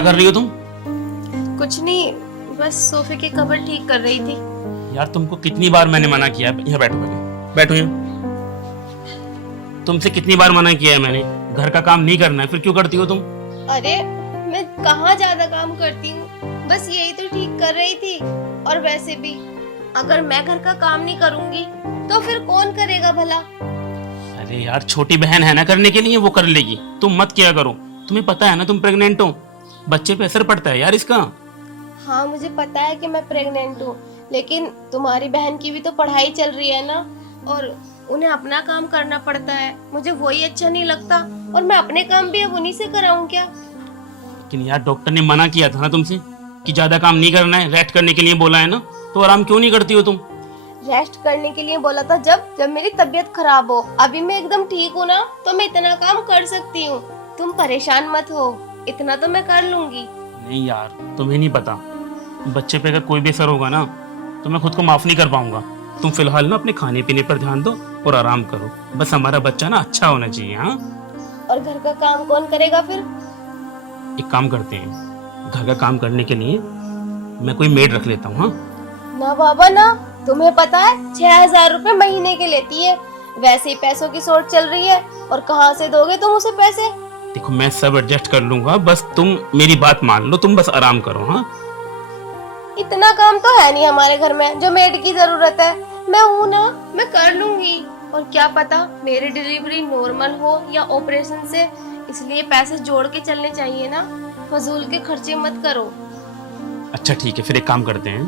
क्या कर रही हो तुम? कुछ नहीं, बस सोफे की कवर ठीक कर रही थी। यार तुमको कितनी बार मैंने मना किया है, यहाँ बैठो पहले, बैठो यहाँ। तुमसे कितनी बार मना किया है मैंने, घर का काम नहीं करना है, फिर क्यों करती हो तुम? अरे मैं कहाँ ज्यादा काम करती हूँ, बस यही तो ठीक कर रही थी। और वैसे भी अगर मैं घर का काम नहीं करूंगी तो फिर कौन करेगा भला। अरे यार छोटी बहन है ना करने के लिए, वो कर लेगी, तुम मत किया करो। तुम्हें पता है ना तुम प्रेग्नेंट हो, बच्चे पे असर पड़ता है यार इसका। हाँ मुझे पता है कि मैं प्रेग्नेंट हूँ, लेकिन तुम्हारी बहन की भी तो पढ़ाई चल रही है ना, और उन्हें अपना काम करना पड़ता है। मुझे वही अच्छा नहीं लगता, और मैं अपने काम भी अब उन्हीं से कराऊं क्या। लेकिन यार डॉक्टर ने मना किया था ना तुमसे कि ज्यादा काम नहीं करना है, रेस्ट करने के लिए बोला है ना, तो आराम क्यों नहीं करती हो तुम? रेस्ट करने के लिए बोला था जब जब मेरी तबीयत खराब हो। अभी मैं एकदम ठीक हूँ ना, तो मैं इतना काम कर सकती हूँ। तुम परेशान मत हो, इतना तो मैं कर लूंगी। नहीं यार तुम्हें नहीं पता, बच्चे पे अगर कोई भी असर होगा ना तो मैं खुद को माफ नहीं कर पाऊंगा। तुम फिलहाल ना अपने खाने पीने पर ध्यान दो और आराम करो, बस हमारा बच्चा ना अच्छा होना चाहिए। हाँ और घर का काम कौन करेगा फिर? एक काम करते हैं, घर का काम करने के लिए मैं कोई मेड रख लेता हूँ। हाँ ना बाबा ना, तुम्हें पता है 6,000 रुपए महीने के लेती है। वैसे ही पैसों की शॉर्ट चल रही है, और कहाँ से दोगे तुम उसे पैसे? देखो मैं सब एडजस्ट कर लूंगा, बस तुम मेरी बात मान लो, तुम बस आराम करो। हाँ इतना काम तो है नहीं हमारे घर में जो मेड की जरूरत है। मैं हूँ ना, मैं कर लूंगी। और क्या पता मेरी डिलीवरी नॉर्मल हो या ऑपरेशन से, इसलिए पैसे जोड़ के चलने चाहिए ना। फजूल के खर्चे मत करो। अच्छा ठीक है, फिर एक काम करते हैं,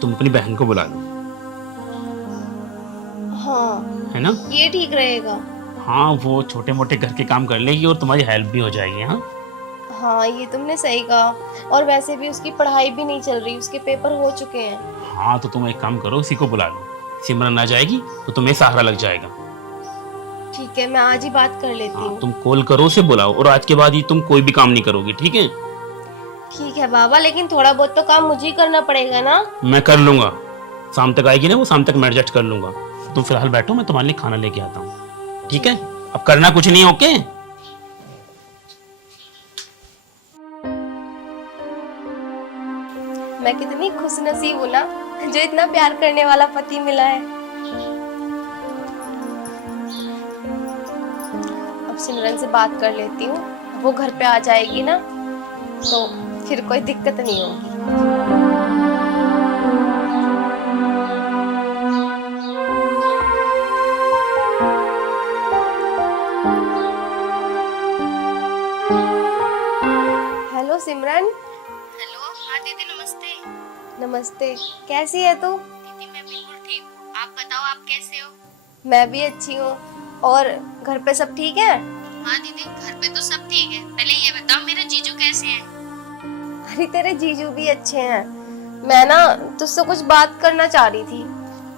तुम अपनी बहन को बुला लो, हाँ है ना? ये ठीक रहेगा। हाँ वो छोटे मोटे घर के काम कर लेगी और तुम्हारी हेल्प भी हो जाएगी। हाँ हाँ ये तुमने सही कहा। और वैसे भी उसकी पढ़ाई भी नहीं चल रही, उसके पेपर हो चुके हैं। हाँ तो तुम एक काम करो, उसी को बुला लो, सिमरन आ जाएगी तो तुम्हें सहारा लग जाएगा। ठीक है, मैं आज ही बात कर लेती हाँ हूँ। तुम कॉल करो, उसे बुलाओ, और आज के बाद ही तुम कोई भी काम नहीं करोगी, ठीक है? ठीक है बाबा, लेकिन थोड़ा बहुत तो काम मुझे ही करना पड़ेगा ना। मैं कर लूंगा, शाम तक आएगी ना वो, शाम तक मैं एडजस्ट कर लूंगा। तुम फिलहाल बैठो, मैं तुम्हारे लिए खाना लेके आता हूँ, ठीक है? अब करना कुछ नहीं, ओके? मैं कितनी खुशनसीब हूँ ना, जो इतना प्यार करने वाला पति मिला है। अब सिमरन से बात कर लेती हूँ, वो घर पे आ जाएगी ना, तो फिर कोई दिक्कत नहीं होगी। हेलो सिमरन। हेलो। हाँ दीदी नमस्ते। नमस्ते, कैसी है तू? दीदी मैं बिल्कुल ठीक हूँ, आप बताओ आप कैसे हो? मैं भी अच्छी हूँ। और घर पे सब ठीक है? हाँ दीदी घर पे तो सब ठीक है, पहले ये बताओ मेरे जीजू कैसे हैं? अरे तेरे जीजू भी अच्छे हैं। मैं ना तुझसे कुछ बात करना चाह रही थी।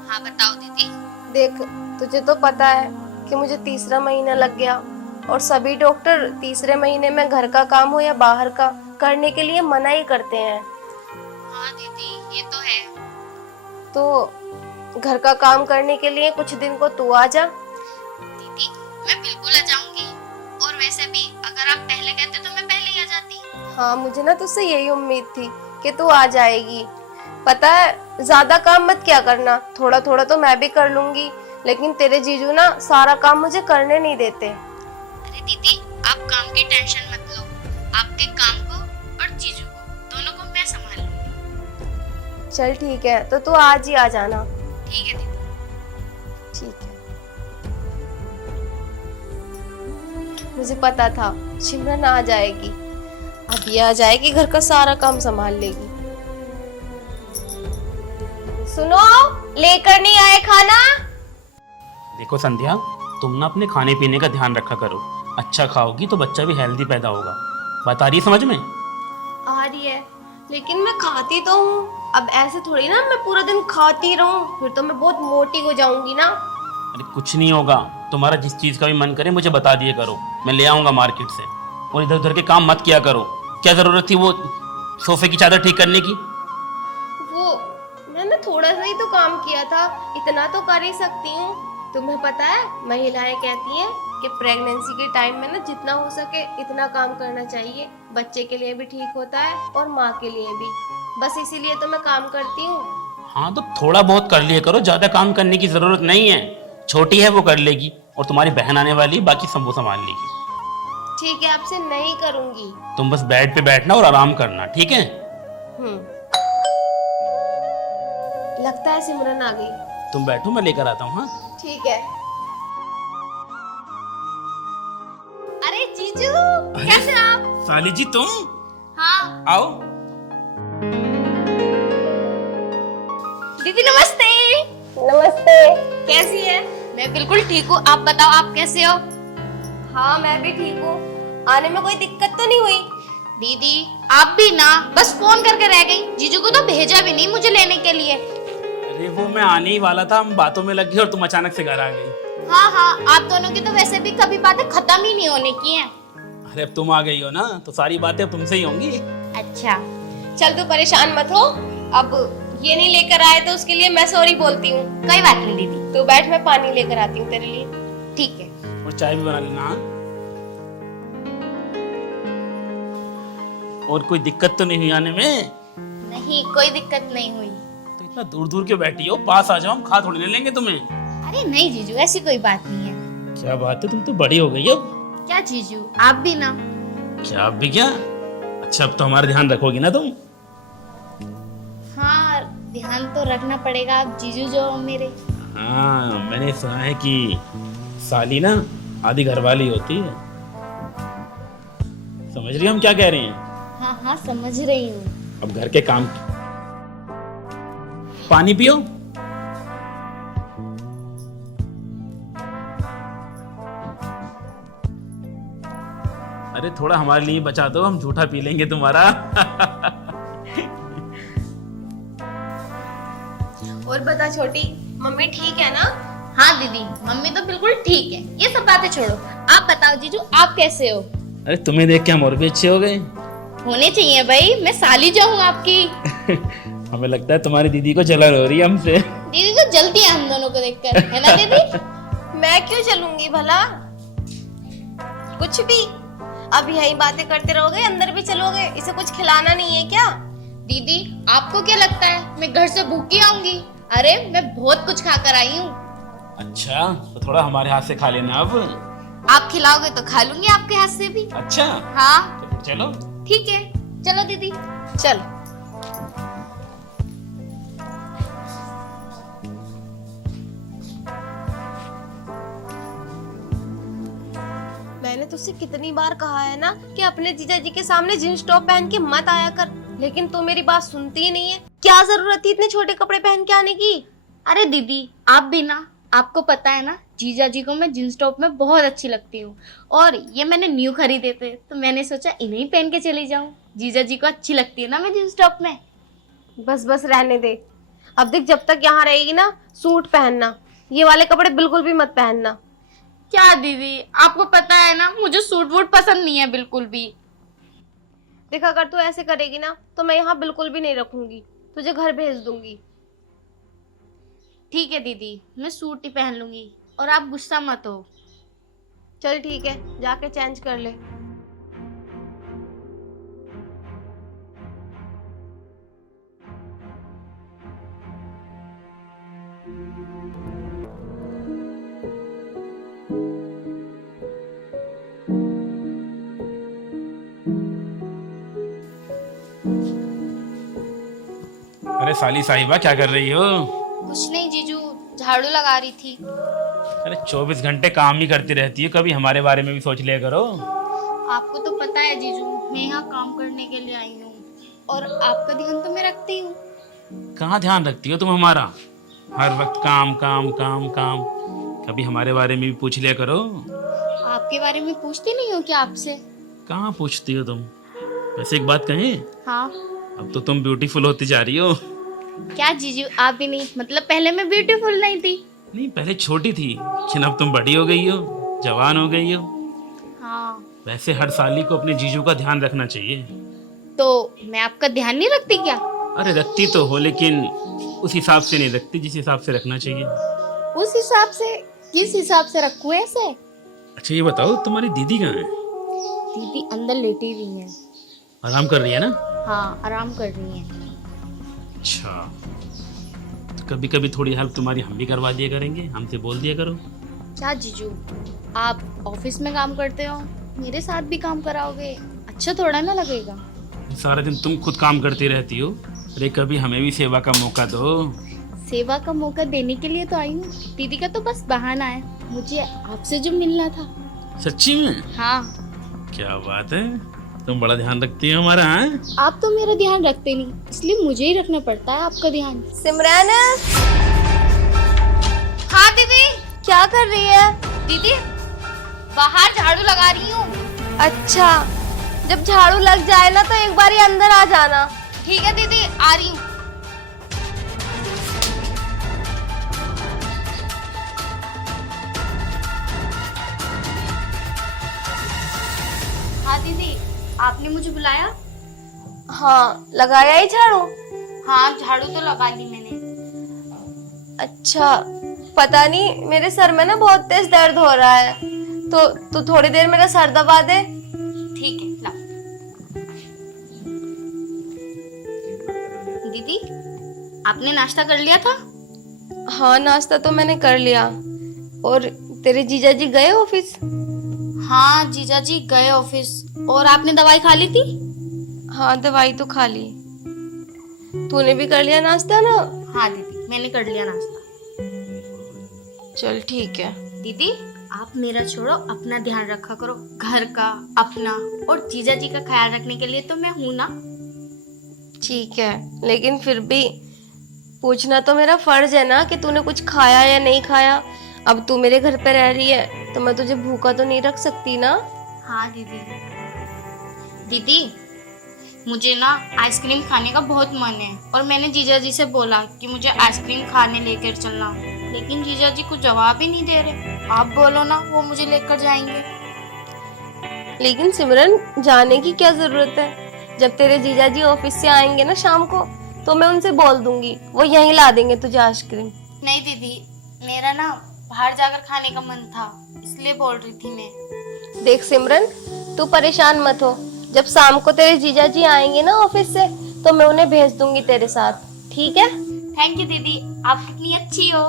हाँ बताओ दीदी। देख, तुझे तो पता है कि मुझे तीसरा महीना लग गया, और सभी डॉक्टर तीसरे महीने में घर का काम हो या बाहर का करने के लिए मना ही करते हैं। हाँ दीदी ये तो है। तो घर का काम करने के लिए कुछ दिन को तू आ जा। दीदी मैं बिल्कुल आ जाऊंगी, और वैसे भी अगर आप पहले कहते तो मैं पहले ही आ जाती। हाँ मुझे ना तुझसे यही उम्मीद थी कि तू आ जाएगी। पता है ज्यादा काम मत क्या करना, थोड़ा थोड़ा तो मैं भी कर लूंगी, लेकिन तेरे जीजू ना सारा काम मुझे करने नहीं देते। अरे दीदी आप काम की टेंशन मत लो, आपके काम को और जीजू को दोनों को मैं संभाल लूंगी। चल ठीक है, तो तू आज ही आ जाना। ठीक है दीदी। ठीक है। मुझे पता था सिमरन आ जाएगी, अब ये आ जाएगी, घर का सारा काम संभाल लेगी। सुनो, लेकर नहीं आए खाना? देखो संध्या, तुम ना अपने खाने पीने का ध्यान रखा करो, अच्छा खाओगी तो बच्चा भी हेल्दी पैदा होगा। बात आ रही है समझ में? आ रही है, लेकिन मैं खाती तो हूँ। अब ऐसे थोड़ी ना मैं पूरा दिन खाती रहूं, फिर तो मैं बहुत मोटी हो जाऊंगी ना। अरे कुछ नहीं होगा, तुम्हारा जिस चीज का भी मन करे मुझे बता दिए करो, मैं ले आऊंगा मार्केट से। और इधर उधर के काम मत किया करो। क्या जरूरत थी वो सोफे की चादर ठीक करने की? वो मैंने थोड़ा सा ही तो काम किया था, इतना तो कर ही सकती हूँ। तुम्हें पता है महिलाएं कहती हैं कि प्रेगनेंसी के टाइम में ना जितना हो सके इतना काम करना चाहिए, बच्चे के लिए भी ठीक होता है और माँ के लिए भी। बस इसीलिए तो मैं काम करती हूँ। हाँ तो थोड़ा बहुत कर लिया करो, ज्यादा काम करने की जरूरत नहीं है। छोटी है वो कर लेगी और तुम्हारी बहन आने वाली है, बाकी सब वो संभाल लेगी। ठीक है, आपसे नहीं करूंगी। तुम बस बेड पे बैठना और आराम करना, ठीक है? लगता है सिमरन आ गई। तुम बैठो, मैं लेकर आता हूँ। हाँ ठीक है। अरे जीजू, कैसे आप? साली जी तुम हाँ। आओ। दीदी नमस्ते। नमस्ते। कैसी है? मैं बिल्कुल ठीक हूँ, आप बताओ आप कैसे हो? हाँ मैं भी ठीक हूँ। आने में कोई दिक्कत तो नहीं हुई? दीदी आप भी ना बस फोन करके रह गई, जीजू को तो भेजा भी नहीं मुझे लेने के लिए। अरे वो मैं आने ही वाला था, हम बातों में लग गए और तुम अचानक से घर आ गई। हाँ हाँ, आप दोनों की तो वैसे भी कभी बातें खत्म ही नहीं होने की हैं। अरे अब तुम आ गई हो ना तो सारी बातें अब तुमसे ही होंगी। अच्छा चल तू परेशान मत हो। अब ये नहीं लेकर आए तो उसके लिए मैं सॉरी बोलती हूँ। कोई बात नहीं दीदी। तू बैठ, मैं पानी लेकर आती हूँ तेरे लिए। ठीक है। और चाय भी बना लेना। हाँ? और कोई दिक्कत तो नहीं हुई आने में? नहीं कोई दिक्कत नहीं हुई। तो इतना दूर दूर क्यों बैठी हो? पास आ जाओ, हम खा थोड़ी ना लेंगे तुम्हें। अरे नहीं जीजू, ऐसी कोई बात नहीं है। क्या बात है, तुम तो बड़ी हो गई हो। क्या जीजू आप भी ना। क्या अब भी क्या? अच्छा अब तो हमारा ध्यान रखोगी ना तुम? हाँ ध्यान तो रखना पड़ेगा, आप जीजू जो हो मेरे। हाँ मैंने सुना है कि साली ना आधी घरवाली होती है। समझ रही हो हम क्या कह रहे हैं? हाँ हाँ समझ रही हूँ। अब घर के काम। पानी पियो। अरे थोड़ा हमारे लिए बचा दो, हम झूठा पी लेंगे तुम्हारा। और बता छोटी, मम्मी ठीक है ना? हाँ दीदी मम्मी तो बिल्कुल ठीक है, ये सब बातें छोड़ो। आप बताओ जीजू आप कैसे हो? अरे तुम्हें देख के हम और भी अच्छे हो गए। होने चाहिए भाई, मैं साली जो हूँ आपकी। हमें लगता है तुम्हारी दीदी को जलन हो रही है हमसे। दीदी तो जलती है हम दोनों को देखकर, है ना दीदी? मैं क्यों चलूंगी भला? कुछ भी। अब यही बातें करते रहोगे, अंदर भी चलोगे? इसे कुछ खिलाना नहीं है क्या? दीदी आपको क्या लगता है मैं घर से भूखी आऊंगी? अरे मैं बहुत कुछ खा कर आई हूँ। अच्छा तो थोड़ा हमारे हाथ से खा लेना अब। आप खिलाओगे तो खा लूंगी आपके हाथ से भी। अच्छा हाँ तो फिर चलो। ठीक है, चलो दीदी। चल। मैंने तुझसे कितनी बार कहा है ना कि अपने जीजा जी के सामने जींस टॉप पहन के मत आया कर, लेकिन तू मेरी बात सुनती ही नहीं है। क्या जरूरत थी इतने छोटे कपड़े पहन के आने की? अरे दीदी आप भी ना, आपको पता है ना जीजा जी को मैं जींस टॉप में बहुत अच्छी लगती हूँ, और ये मैंने न्यू खरीदे थे तो मैंने सोचा इन्हें ही पहन के चली जाऊँ। जीजा जी को अच्छी लगती है ना मैं जींस टॉप में। बस बस रहने दे। अब देख, जब तक यहाँ रहेगी ना सूट पहनना, ये वाले कपड़े बिल्कुल भी मत पहनना। क्या दीदी आपको पता है ना मुझे सूट वूट पसंद नहीं है बिल्कुल भी। देख अगर तू ऐसे करेगी ना तो मैं यहाँ बिल्कुल भी नहीं रखूंगी, तुझे घर भेज दूंगी। ठीक है दीदी, मैं सूट ही पहन लूंगी और आप गुस्सा मत हो। चल ठीक है, जाके चेंज कर ले। अरे साली साहिबा क्या कर रही हो? कुछ नहीं जीजू, झाड़ू लगा रही थी। अरे 24 घंटे काम ही करती रहती है, कभी हमारे बारे में भी सोच लिया करो। आपको तो पता है जीजू मैं यहाँ काम करने के लिए आई हूँ, और आपका ध्यान तो मैं रखती हूँ। कहाँ ध्यान रखती हो तुम हमारा? हर वक्त काम काम काम काम, कभी हमारे बारे में भी पूछ लिया करो। आपके बारे में पूछती नहीं हो क्या आपसे? कहाँ पूछती हो तुम? वैसे एक बात कहें, हाँ। अब तो तुम ब्यूटीफुल होती जा रही हो। क्या जीजू आप भी नहीं, मतलब पहले मैं ब्यूटीफुल नहीं थी? नहीं पहले छोटी थी, लेकिन अब तुम बड़ी हो गई हो, जवान हो गई हो। हाँ। वैसे हर साली को अपने जीजू का ध्यान रखना चाहिए। तो मैं आपका ध्यान नहीं रखती क्या? अरे रखती तो हो, लेकिन उस हिसाब से नहीं रखती जिस हिसाब से रखना चाहिए। उस हिसाब से किस हिसाब से रखूं ऐसे? अच्छा ये बताओ तुम्हारी दीदी कहाँ है? दीदी अंदर लेटी हुई है। आराम कर रही है ना? हाँ, आराम कर रही है। अच्छा, तो कभी कभी थोड़ी हेल्प तुम्हारी हम भी करवा दिया करेंगे, हमसे बोल दिया करो। क्या जीजू, आप ऑफिस में काम करते हो, मेरे साथ भी काम कराओगे? अच्छा थोड़ा ना लगेगा। सारा दिन तुम खुद काम करती रहती हो, अरे कभी हमें भी सेवा का मौका दो। सेवा का मौका देने के लिए तो आई हूँ। दीदी का तो बस बहाना है, मुझे आपसे जो मिलना था। सच्ची में? हाँ। क्या बात है, तुम बड़ा ध्यान रखती हो हमारा। हाँ, आप तो मेरा ध्यान रखते नहीं, इसलिए मुझे ही रखना पड़ता है आपका ध्यान। सिमरन, हाँ दीदी। क्या कर रही है? दीदी बाहर झाड़ू लगा रही हूँ। अच्छा, जब झाड़ू लग जाए ना तो एक बार ही अंदर आ जाना। ठीक है दीदी, आ रही हूँ। हाँ दीदी, आपने मुझे बुलाया? हाँ, लगाया ही झाड़ू? हाँ, झाड़ू तो लगा ली मैंने। अच्छा, पता नहीं मेरे सर में ना बहुत तेज दर्द हो रहा है, तो तू थोड़ी देर मेरा सर दबा दे। ठीक है, ला। दीदी, आपने नाश्ता कर लिया था? हाँ, नाश्ता तो मैंने कर लिया। और तेरे जीजा जी गए ऑफिस? हाँ, जीजा जी गए ऑफिस। और आपने दवाई खा ली थी? हाँ, दवाई तो खा ली। तूने भी कर लिया नाश्ता ना? हाँ दीदी, मैंने कर लिया नाश्ता। चल ठीक है। दीदी, आप मेरा छोड़ो, अपना ध्यान रखा करो, घर का, अपना और जीजा जी का ख्याल रखने के लिए तो मैं हूँ ना। ठीक है, लेकिन फिर भी पूछना तो मेरा फर्ज है ना कि तूने कुछ खाया या नहीं खाया। अब तू मेरे घर पे रह रही है तो मैं तुझे भूखा तो नहीं रख सकती ना। हाँ दीदी। दीदी, मुझे ना आइसक्रीम खाने का बहुत मन है और मैंने जीजा जी से बोला कि मुझे आइसक्रीम खाने लेकर चलना, लेकिन जीजा जी कुछ जवाब ही नहीं दे रहे। आप बोलो ना, वो मुझे लेकर जाएंगे। लेकिन सिमरन, जाने की क्या जरूरत है? जब तेरे जीजा जी ऑफिस से आएंगे ना शाम को, तो मैं उनसे बोल दूंगी, वो यहीं ला देंगे तुझे आइसक्रीम। नहीं दीदी, मेरा ना बाहर जाकर खाने का मन था, इसलिए बोल रही थी मैं। देख सिमरन, तू परेशान मत हो। जब शाम को तेरे जीजा जी आएंगे ना ऑफिस से, तो मैं उन्हें भेज दूंगी तेरे साथ, ठीक है? थैंक यू दीदी, आप कितनी अच्छी हो।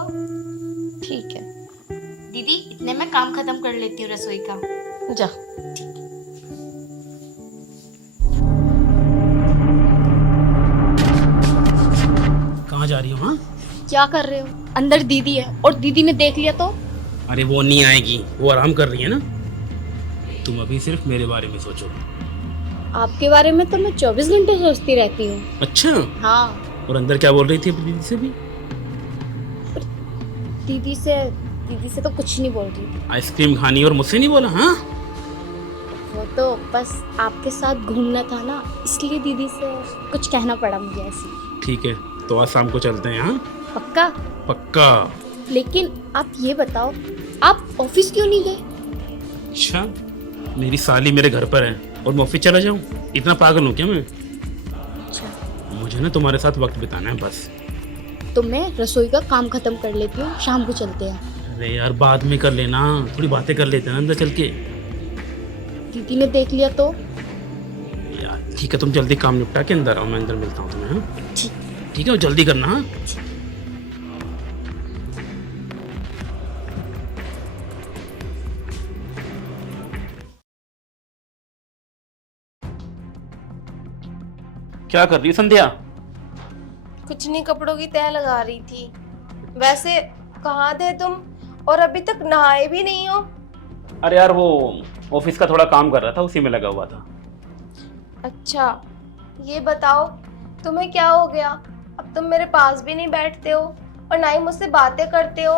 ठीक है, दीदी, इतने में काम खत्म कर लेती हूँ रसोई का। जा। कहाँ जा रही हो? हाँ, क्या कर रहे हो? अंदर दीदी है और दीदी ने देख लिया तो? अरे वो नहीं आएगी, वो आराम कर रही है ना। तुम अभी सिर्फ मेरे बारे में सोचो। आपके बारे में तो मैं 24 घंटे सोचती रहती हूँ। अच्छा, हाँ। और अंदर क्या बोल रही थी अपनी दीदी से भी? दीदी से तो कुछ नहीं बोल रही थी। आइसक्रीम खानी और मुझसे नहीं बोला? हाँ, वो तो बस आपके साथ घूमना था ना, इसलिए दीदी से कुछ कहना पड़ा मुझे ऐसे। ठीक है, तो आज शाम को चलते हैं। हाँ, पक्का? पक्का। लेकिन आप ये बताओ, आप ऑफिस क्यों नहीं गए? अच्छा, मेरी साली मेरे घर पर है और मैं ऑफिस चला जाऊँ? इतना पागल हूँ क्या मैं? अच्छा, मुझे ना तुम्हारे साथ वक्त बिताना है बस। तो मैं रसोई का काम खत्म कर लेती हूँ, शाम को चलते हैं। अरे यार, बाद में कर लेना, थोड़ी बातें कर लेते हैं ना अंदर चल के। दीदी ने देख लिया तो? यार ठीक है, तुम जल्दी काम निपटा के अंदर आओ, मैं अंदर मिलता हूँ तुम्हें। हाँ? ठीक है, और जल्दी करना। हाँ, क्या कर रही है संध्या? कुछ नहीं, कपड़ों की तह लगा रही थी। वैसे कहाँ थे तुम, और अभी तक नहाए भी नहीं हो? अरे यार, वो ऑफिस का थोड़ा काम कर रहा था, उसी में लगा हुआ था। अच्छा, ये बताओ तुम्हें क्या हो गया? अब तुम मेरे पास भी नहीं बैठते हो और ना ही मुझसे बातें करते हो।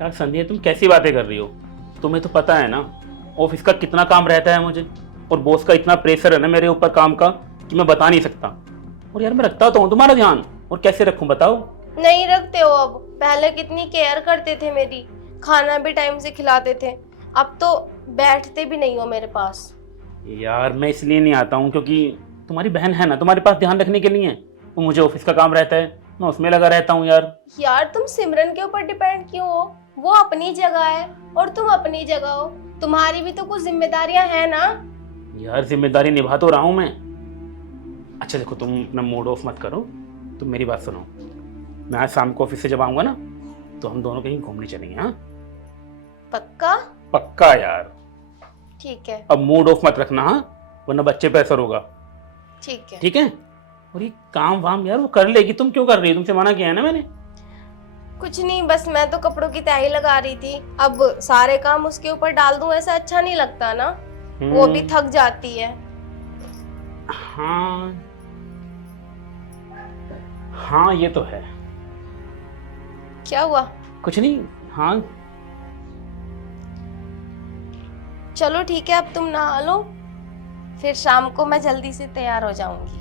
यार संध्या, तुम कैसी बातें कर रही हो? तुम्हें तो पता है ना ऑफिस का कितना काम रहता है मुझे, और बॉस का इतना प्रेशर है ना मेरे ऊपर काम का कि मैं बता नहीं सकता। और यार मैं रखता तो हूँ तुम्हारा ध्यान, और कैसे रखूं बताओ? नहीं रखते हो अब। पहले कितनी केयर करते थे मेरी, खाना भी टाइम से खिलाते थे। अब तो बैठते भी नहीं हो मेरे पास। यार मैं इसलिए नहीं आता हूँ क्योंकि तुम्हारी बहन है ना तुम्हारे पास ध्यान रखने के लिए, वो मुझे ऑफिस का काम रहता है, मैं उसमें लगा रहता हूँ यार। यार तुम सिमरन के ऊपर डिपेंड क्यों हो? वो अपनी जगह है और तुम अपनी जगह हो। तुम्हारी भी तो कुछ जिम्मेदारियां हैं ना। यार जिम्मेदारी निभा तो रहा हूँ मैं। अच्छा देखो, तुम अपना मूड ऑफ मत करो, तुम मेरी बात सुनो। मैं आज शाम को ऑफिस से जब आऊँगा ना, तो हम दोनों कहीं घूमने चलेंगे। हाँ पक्का? पक्का यार। ठीक है। अब मूड ऑफ मत रखना, हाँ, वरना बच्चे पे असर होगा। ठीक है। ठीक है। और ये काम वाम यार वो कर लेगी, तुम क्यों कर रही हो? तुमसे मना किया है ना मैंने। कुछ नहीं, बस मैं तो कपड़ों की तैयारी लगा रही थी। अब सारे काम उसके ऊपर डाल दूं ऐसा अच्छा नहीं लगता ना। वो भी थक जाती है। हाँ हाँ ये तो है। क्या हुआ? कुछ नहीं। हाँ चलो ठीक है, अब तुम नहा लो, फिर शाम को मैं जल्दी से तैयार हो जाऊंगी।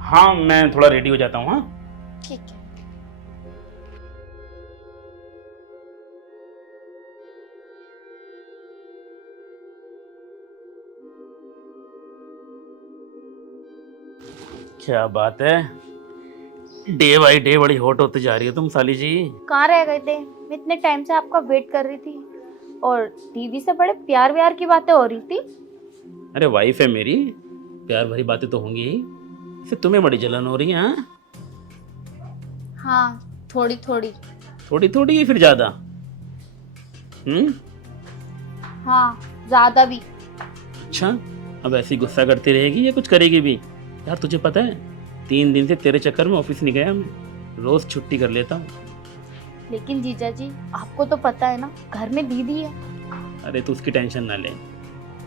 हाँ मैं थोड़ा रेडी हो जाता हूँ। हाँ ठीक है। क्या बात है, डे बाई डे बड़ी हॉट होती जा रही है तुम साली जी। कहाँ रह गए थे? मैं इतने टाइम से आपका वेट कर रही थी और दीदी से बड़े प्यार व्यार की बातें हो रही थी। अरे वाइफ है मेरी, प्यार भरी बातें तो होंगी ही। फिर तुम्हें बड़ी जलन हो रही है? हाँ हाँ थोड़ी थोड़ी। थोड़ी थोड़ी फिर ज्यादा? हाँ ज्यादा भी। अच्छा, अब ऐसी गुस्सा करती रहेगी या कुछ करेगी भी? यार तुझे पता है, 3 दिन से तेरे चक्कर में ऑफिस नहीं गया मैं, रोज छुट्टी कर लेता हूँ। लेकिन जीजा जी आपको तो पता है ना, घर में दीदी है। अरे तू उसकी टेंशन ना ले,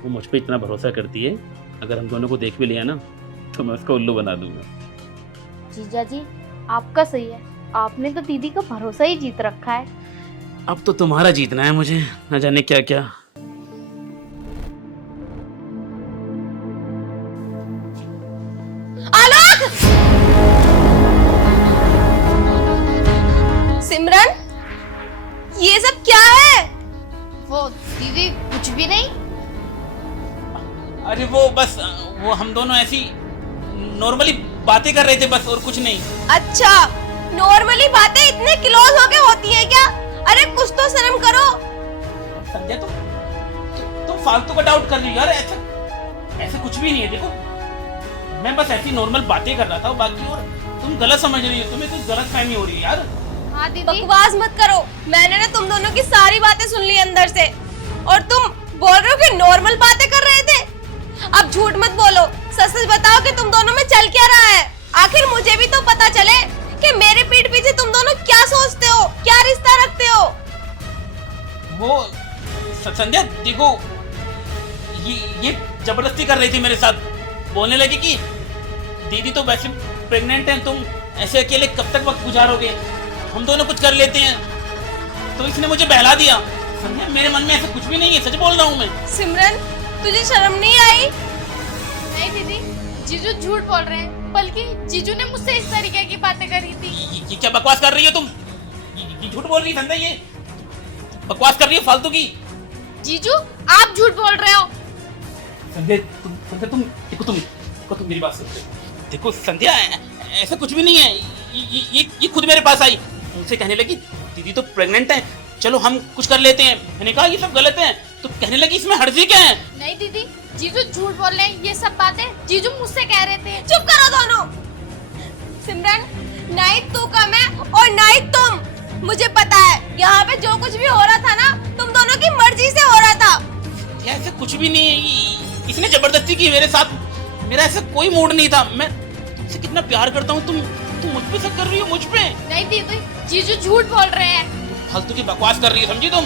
वो मुझ पर इतना भरोसा करती है। अगर हम दोनों को देख भी लिया ना, तो मैं उसको उल्लू बना दूंगा। जीजा जी आपका सही है, आपने तो दीदी का भरोसा ही जीत रखा है। अब तो तुम्हारा जीतना है मुझे, न जाने क्या क्या। आलोक! सिमरन, ये सब क्या है? वो दीदी कुछ भी नहीं। अरे वो बस वो हम दोनों ऐसी नॉर्मली बातें कर रहे थे बस, और कुछ नहीं। अच्छा, नॉर्मली बातें इतने क्लोज होके होती है क्या? अरे कुछ तो शर्म करो। संध्या तुम फालतू का डाउट कर रही हो यार। ऐसा कुछ भी नहीं है। देखो मैं बस ऐसी नॉर्मल बातें कर रहा था, बाकी और तुम गलत समझ रही हो, तुम्हें कुछ गलत फहमी हो रही है यार। हाँ दीदी। बकवास मत करो, मैंने ना तुम दोनों की सारी बातें सुन ली अंदर से, और तुम बोल रहे हो कि नॉर्मल बातें कर रहे थे। अब झूठ मत बोलो, सच सच बताओ कि तुम दोनों में चल क्या रहा है। आखिर मुझे भी तो पता चले कि मेरे पीठ पीछे तुम दोनों क्या सोचते हो, क्या रिश्ता रखते हो। वो संध्या देखो, ये जबरदस्ती कर रही थी मेरे साथ। बोलने लगी कि दीदी तो वैसे प्रेग्नेंट है, तुम ऐसे अकेले कब तक वक्त गुजारोगे, हम दोनों कुछ कर लेते हैं। तो इसने मुझे बहला दिया। संध्या मेरे मन में ऐसा कुछ भी नहीं है, सच बोल रहा हूँ मैं। सिमरन, तुझे शर्म नहीं आई? नहीं दीदी, जीजू झूठ बोल रहे हैं, बल्कि जीजू ने मुझसे इस तरीके की बातें करी थी। ये क्या बकवास कर रही हो तुम? ये झूठ बोल रही है संध्या, ये बकवास कर रही है फालतू की। जीजू आप झूठ बोल रहे हो। संध्या तुम मेरी बात सुन। देखो संध्या, ऐसा कुछ भी नहीं है। ये खुद मेरे पास आई, मुझसे कहने लगी दीदी तो प्रेग्नेंट है, चलो हम कुछ कर लेते हैं। मैंने कहा ये सब गलत है, तो कहने लगी इसमें हर्जी क्या है? नहीं दीदी, जीजू झूठ बोल रहे हैं, ये सब बातें जीजू मुझसे कह रहे थे। चुप करो दोनों। सिमरन, ना ही तू कम है और ना ही तुम। मुझे पता है यहाँ पे जो कुछ भी हो रहा था ना, तुम दोनों की मर्जी से हो रहा था। ऐसा कुछ भी नहीं है, इसने जबरदस्ती की मेरे साथ। मेरा ऐसा कोई मूड नहीं था। मैं तुमसे कितना प्यार करता हूँ, तुम मुझ पे शक कर रही हो, मुझ पे। नहीं दीदी, जीजू झूठ बोल रहे हैं। फालतू की बकवास कर रही है, समझी तुम?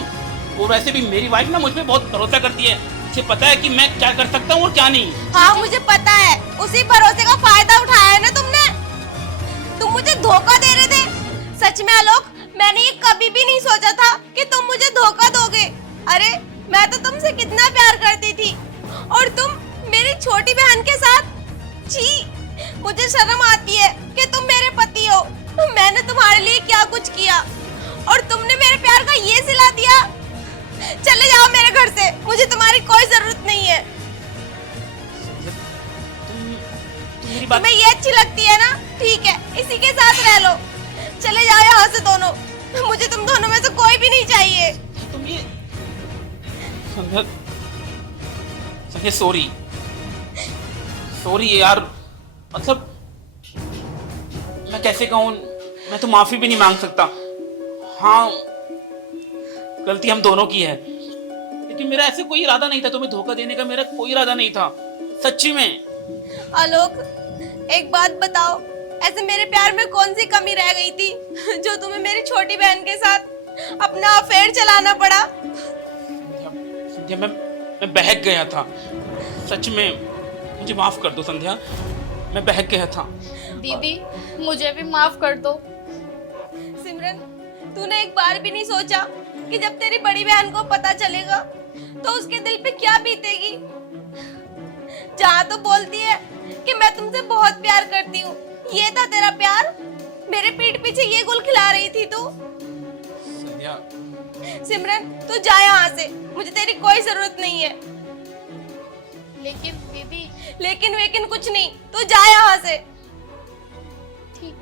और वैसे भी मेरी वाइफ ना मुझ पे बहुत भरोसा करती है, उसे पता है कि मैं क्या कर सकता हूँ और क्या नहीं। हाँ मुझे पता है, उसी भरोसे का फायदा उठाया है ना तुमने। तुम मुझे धोखा दे रहे थे। सच में आलोक, मैंने ये कभी भी नहीं सोचा था कि तुम मुझे धोखा दोगे। अरे मैं तो तुमसे कितना प्यार करती थी, और तुम मेरी छोटी बहन के साथ। छी, मुझे शर्म आती है कि तुम मेरे पति हो। मैंने तुम्हारे लिए क्या कुछ किया, और तुमने मेरे प्यार का ये सिला दिया। चले जाओ मेरे घर से, मुझे तुम्हारी कोई जरूरत नहीं है। मेरी बात तुम्हें ये अच्छी लगती है ना, ठीक है, इसी के साथ रह लो। चले जाओ यहाँ से दोनों। मुझे तुम दोनों में से कोई भी नहीं चाहिए। तुम ये संध्या, संध्या सॉरी सॉरी यार, मतलब मैं कैसे कहूँ, मैं तो माफी भी नहीं मांग सकता। हाँ, गलती हम दोनों की है, लेकिन मेरा ऐसे कोई इरादा नहीं था, तुम्हें धोखा देने का मेरा कोई इरादा नहीं था, सच्ची में। आलोक, एक बात बताओ, ऐसे मेरे प्यार में कौन सी कमी रह गई थी जो तुम्हें मेरी छोटी बहन के साथ अपना अफेयर चलाना पड़ा? संध्या, मैं बहक गया था, सच में, मुझे माफ कर दो संध्या, मैं बहक गया था। दीदी मुझे भी माफ कर दो। सिमरन, तूने एक बार भी नहीं सोचा कि जब तेरी बड़ी बहन को पता चलेगा तो उसके दिल पे क्या बीतेगी? जहाँ तो बोलती है कि मैं तुमसे बहुत प्यार करती हूँ, ये था तेरा प्यार? मेरे पीठ पीछे ये गुल खिला रही थी तू? संध्या, सिमरन, तू जा यहाँ से, मुझे तेरी कोई जरूरत नहीं है। लेकिन दीदी। लेकिन वेकिन कुछ नहीं, तू जा यहाँ से। ठीक।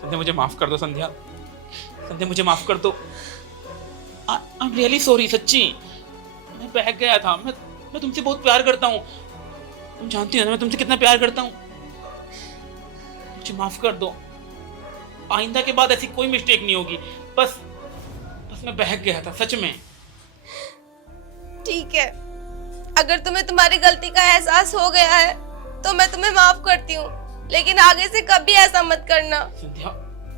संध्या मुझे माफ कर दो संध्या, संध्या मुझे माफ कर दो। आई एम रियली सॉरी, सच्ची, मैं बहक गया था। मैं तुमसे बहुत प्यार करता हूँ, तुम जानती हो ना मैं तुमसे कितना प्यार करता हूँ। मुझे माफ कर दो, आइंदा के बाद ऐसी कोई मिस्टेक नहीं होगी। बस मैं बहक गया था, सच में। ठीक है, अगर तुम्हें तुम्हारी गलती का एहसास हो गया है तो मैं तुम्हें माफ करती हूँ, लेकिन आगे से कभी ऐसा मत करना। संध्या,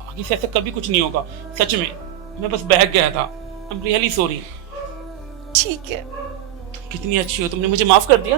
आगे से ऐसा कभी कुछ नहीं होगा, सच में, मैं बस बहक गया था। I am really sorry. ठीक है। कितनी अच्छी हो, तुमने मुझे माफ कर दिया।